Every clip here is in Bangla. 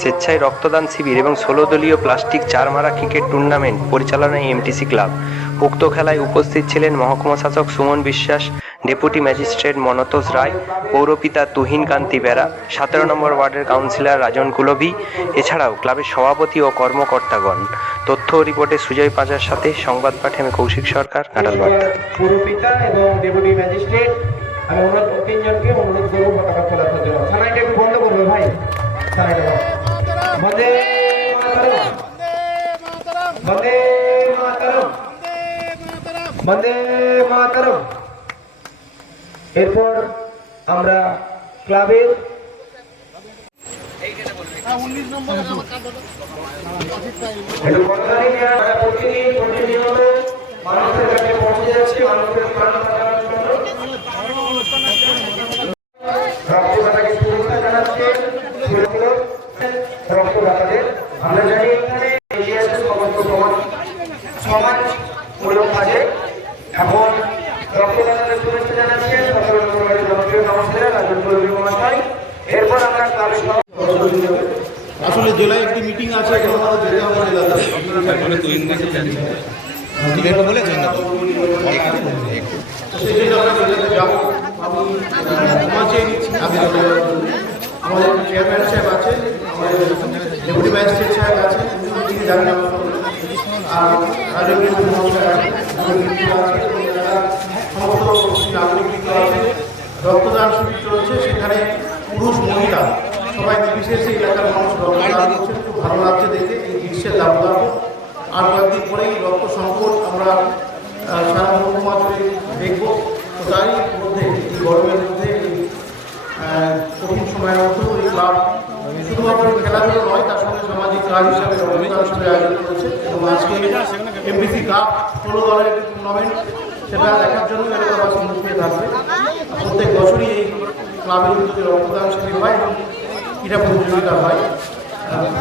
স্বেচ্ছায় রক্তদান শিবির এবং ষোলো দলীয় প্লাস্টিক চারমারা ক্রিকেট টুর্নামেন্ট পরিচালনায় এমটিসি ক্লাব। উক্ত খেলায় উপস্থিত ছিলেন মহকুমা শাসক সুমন বিশ্বাস, ডেপুটি ম্যাজিস্ট্রেট মনতোষ রায়, পৌরপিতা তুহিন কান্তি বেরা, সতেরো নম্বর ওয়ার্ডের কাউন্সিলর রাজন কুলভি, এছাড়াও ক্লাবের সভাপতি ও কর্মকর্তাগণ। তথ্য রিপোর্টে সুজয় পাঁচার সাথে সংবাদ পাঠে আমি কৌশিক সরকার ঘাটাল বার্তা। পুরপিতা এবং ডেপুটি ম্যাজিস্ট্রেট, আমি অনুরোধ তিনজনকে অনুরোধ করব পতাকা খোলার জন্য। থানাটা একটু বন্ধ করবে ভাই। এরপর আমরা ক্লাবের প্রতিনিয়ত মানুষের কাছে পৌঁছে যাচ্ছে মানুষের প্রাণ বাঁচানোর জন্য রক্তদাতাকে শুভেচ্ছা জানাচ্ছে সুরক্ষিত রক্তদাতাদের আমরা জানি এখানে এগিয়ে আছে সমস্ত সমাজ সমাজমূলক কাজে এখন রক্তদাতাদের শুভেচ্ছা জানাচ্ছে। সতেরো নম্বর জনপ্রিয় কাউন্সিলর রাজন মহাশয়। এরপর আমরা ক্লাবের আসলে জেলায় একটি মিটিং আছে এখানে আমাদের চেয়ারম্যান সাহেব আছেন আমাদের ডেপুটি ম্যাজিস্ট্রেট সাহেব আছেন তিনি জানেন রক্তদান শিবির চলছে সেখানে পুরুষ মহিলা সবাই নির্বিশেষে এলাকার মানুষ রক্তদান করছেন খুব ভালো লাগছে দেখে এই গ্রীষ্মের দাবদাহ আর কয়েকদিন পরেই রক্ত সংকট আমরা সারা মহকুমা জুড়ে দেখব মধ্যে এই গরমের সময়ের মধ্যেও এই ক্লাব শুধুমাত্র খেলাধুলো নয়, তার সঙ্গে সামাজিক কাজ হিসাবে রক্তদান শিবির আয়োজন করেছে এবং আজকে এমবিসি কাপ ষোলো দলের একটি টুর্নামেন্ট সেটা দেখার জন্য এলাকাবাসী মুখিয়ে থাকবে প্রত্যেক বছরই এই ক্লাবের উদ্যোগে রক্তদান শিবির হয় এবং ক্রীড়া প্রতিযোগিতা হয়।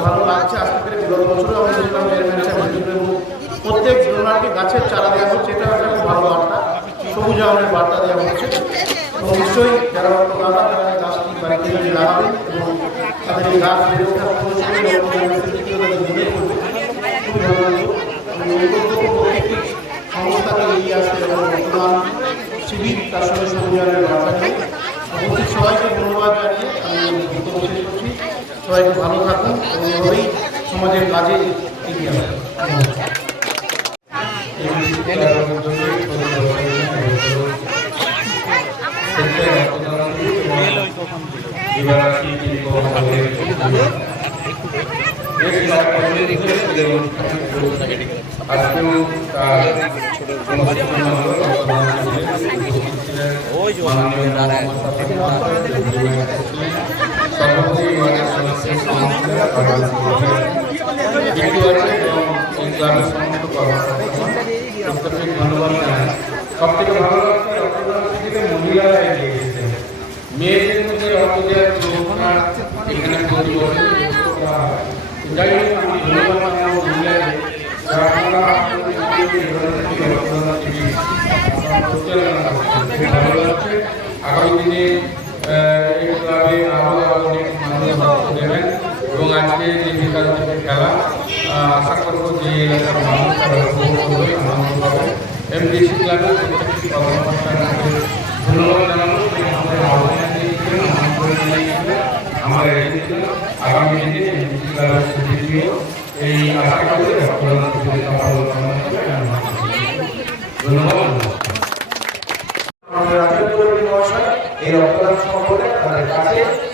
ভালো লাগছে আজকে থেকে বিগত বছরও আমাদের ক্লাব চেয়ারম্যান সাহেব এবং প্রত্যেক ডোনারকে গাছের চারা দেওয়া হচ্ছে, এটা একটা খুব ভালো বার্তা। সবুজ আমের বার্তা দেওয়া হচ্ছে। এবং নিশ্চয়ই যারা রক্তদাতা, তারা গাছটি বাড়িতে গিয়ে লাগাবেন এবং তাদের এই গাছ বেড়ে ওঠার খুবই ভালো লাগল এবং এই প্রত্যেক প্রত্যেকটি সংস্থাকে এগিয়ে আসতে এবং রক্তদান শিবির, তার সঙ্গে বার্তা নিয়ে উপস্থিত সবাইকে ধন্যবাদ জানিয়ে আমি বক্তব্য করছি। সবাইকে ভালো থাকুন এবং এভাবেই সমাজের কাজে এগিয়ে আজকেও তার গণসংযোগ মাননীয় সভাপতি বিটু আছে এবং এই ক্লাবের সমস্ত কর্মকর্তা প্রত্যেককে ধন্যবাদ জানাই সব থেকে ভালো লাগছে রক্তদান শিবিরে মহিলারা এগিয়ে এসেছেন মেয়েদের মধ্যে রক্ত দেওয়ার যোজনা এখানে প্রতি বছর ব্যবস্থা করা হয়। যাই হোক আমি ধন্যবাদ জানাব মহিলাদের যারা আপনারা আপনাদের উদ্যোগে এই ধরনের একটি রক্তদান শিবির পরিচালনা ভালো আগামী দিনে এই ক্লাবে আরও যে বিকাল খেলা ধন্যবাদ জানাব আমাদের আহ্বান দিয়েছিলেন আমন্ত্রণ আগামী দিনে এই রক্তদান শিবিরে সফল কামনা করে আমি আমার কথা শেষ করছি। ধন্যবাদ আমাদের রাজন চৌধুরী মহাশয় এই রক্তদান সম্পর্কে আমাদের কাছে কিছু লক্ষ্য করবেন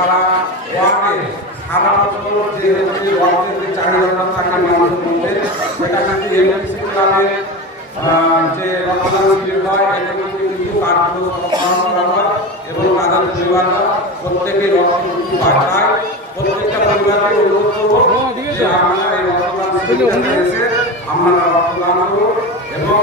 সারা সারা বছর যে ওয়ার্ডের যে চাহিদাটা থাকে সেটা কিন্তু ক্লাবের যে রক্তদান হয় কিন্তু কার্যক্রম করা এবং তাদের পরিবাররা প্রত্যেকেই রক্ত কিন্তু তাই প্রত্যেকটা পরিবারকে আমরা এই রক্তদান আমরা রক্তদান এবং